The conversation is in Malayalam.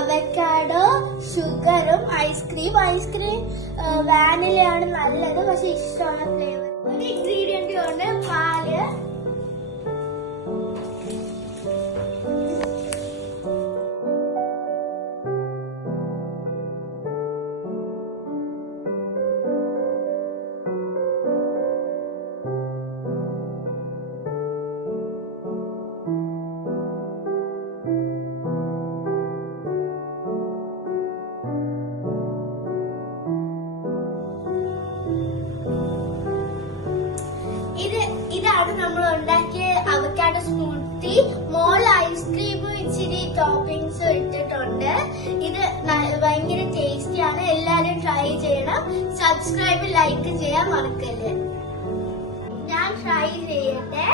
അവക്കാഡോ, ഷുഗറും ഐസ്ക്രീം വാനിലയാണ് നല്ലത്, പക്ഷെ ഇഷ്ടമുള്ള ഫ്ലേവർ. ഒരു ഇൻഗ്രീഡിയന്റ് കൊണ്ട് പാല്, ഇതാണ് നമ്മൾ ഉണ്ടാക്കിയ അവക്കാഡോ സ്മൂത്തി. മോൾ ഐസ്ക്രീമും ഇച്ചിരി ടോപ്പിംഗ്സും ഇട്ടിട്ടുണ്ട്. ഇത് ഭയങ്കര ടേസ്റ്റിയാണ്. എല്ലാരും ട്രൈ ചെയ്യണം. സബ്സ്ക്രൈബ്, ലൈക്ക് ചെയ്യാൻ മറക്കല്ലേ. ഞാൻ ട്രൈ ചെയ്യട്ടെ.